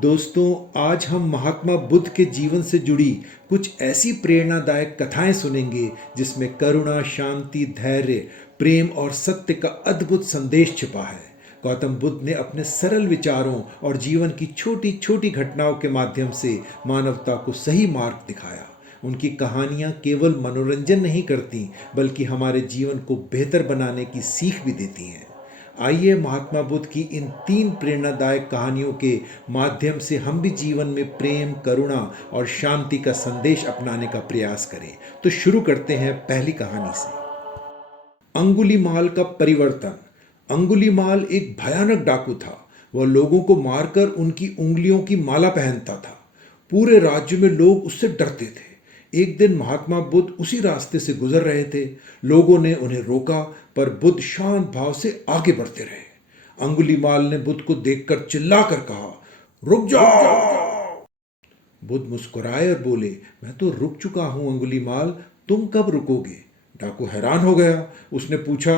दोस्तों, आज हम महात्मा बुद्ध के जीवन से जुड़ी कुछ ऐसी प्रेरणादायक कथाएं सुनेंगे जिसमें करुणा, शांति, धैर्य, प्रेम और सत्य का अद्भुत संदेश छिपा है। गौतम बुद्ध ने अपने सरल विचारों और जीवन की छोटी छोटी घटनाओं के माध्यम से मानवता को सही मार्ग दिखाया। उनकी कहानियां केवल मनोरंजन नहीं करती, बल्कि हमारे जीवन को बेहतर बनाने की सीख भी देती हैं। आइए महात्मा बुद्ध की इन 3 प्रेरणादायक कहानियों के माध्यम से हम भी जीवन में प्रेम, करुणा और शांति का संदेश अपनाने का प्रयास करें। तो शुरू करते हैं पहली कहानी से। अंगुलीमाल का परिवर्तन। अंगुलीमाल एक भयानक डाकू था। वह लोगों को मारकर उनकी उंगलियों की माला पहनता था। पूरे राज्य में लोग उससे डरते थे। एक दिन महात्मा बुद्ध उसी रास्ते से गुजर रहे थे। लोगों ने उन्हें रोका, पर बुद्ध शांत भाव से आगे बढ़ते रहे। अंगुलीमाल ने बुद्ध को देखकर चिल्लाकर कहा, रुक जाओ। बुद्ध मुस्कुराए और बोले, मैं तो रुक चुका हूं अंगुलीमाल, तुम कब रुकोगे? डाकू हैरान हो गया। उसने पूछा,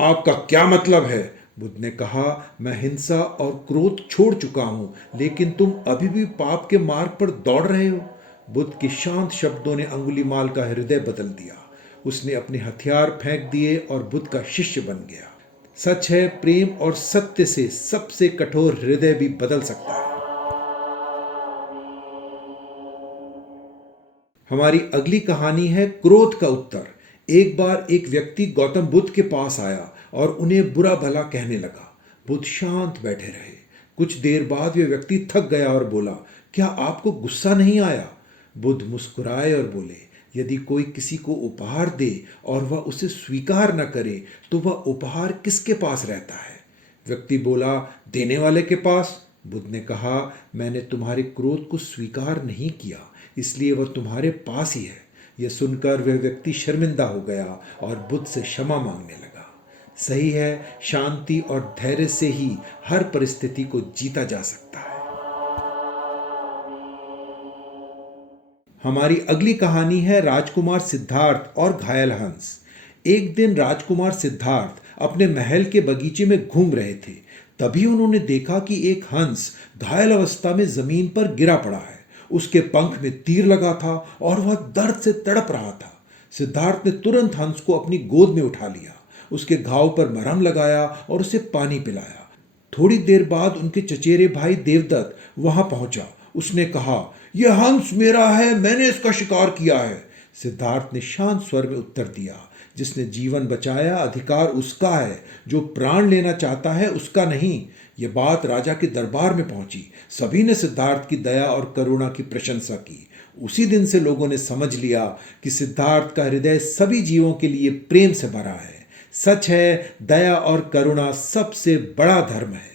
आपका क्या मतलब है? बुद्ध ने कहा, मैं हिंसा और क्रोध छोड़ चुका हूं, लेकिन तुम अभी भी पाप के मार्ग पर दौड़ रहे हो। बुद्ध के शांत शब्दों ने अंगुलीमाल का हृदय बदल दिया। उसने अपने हथियार फेंक दिए और बुद्ध का शिष्य बन गया। सच है, प्रेम और सत्य से सबसे कठोर हृदय भी बदल सकता है। हमारी अगली कहानी है क्रोध का उत्तर। एक बार एक व्यक्ति गौतम बुद्ध के पास आया और उन्हें बुरा भला कहने लगा। बुद्ध शांत बैठे रहे। कुछ देर बाद वे व्यक्ति थक गया और बोला, क्या आपको गुस्सा नहीं आया? बुद्ध मुस्कुराए और बोले, यदि कोई किसी को उपहार दे और वह उसे स्वीकार न करे तो वह उपहार किसके पास रहता है? व्यक्ति बोला, देने वाले के पास। बुद्ध ने कहा, मैंने तुम्हारे क्रोध को स्वीकार नहीं किया, इसलिए वह तुम्हारे पास ही है। यह सुनकर वह व्यक्ति शर्मिंदा हो गया और बुद्ध से क्षमा मांगने लगा। सही है, शांति और धैर्य से ही हर परिस्थिति को जीता जा सकता है। हमारी अगली कहानी है राजकुमार सिद्धार्थ और घायल हंस। एक दिन राजकुमार सिद्धार्थ अपने महल के बगीचे में घूम रहे थे। तभी उन्होंने देखा कि एक हंस घायल अवस्था में जमीन पर गिरा पड़ा है। उसके पंख में तीर लगा था और वह दर्द से तड़प रहा था। सिद्धार्थ ने तुरंत हंस को अपनी गोद में उठा लिया, उसके घाव पर मरहम लगाया और उसे पानी पिलाया। थोड़ी देर बाद उनके चचेरे भाई देवदत्त वहां पहुंचा। उसने कहा, यह हंस मेरा है, मैंने इसका शिकार किया है। सिद्धार्थ ने शांत स्वर में उत्तर दिया, जिसने जीवन बचाया अधिकार उसका है, जो प्राण लेना चाहता है उसका नहीं। यह बात राजा के दरबार में पहुंची। सभी ने सिद्धार्थ की दया और करुणा की प्रशंसा की। उसी दिन से लोगों ने समझ लिया कि सिद्धार्थ का हृदय सभी जीवों के लिए प्रेम से भरा है। सच है, दया और करुणा सबसे बड़ा धर्म है।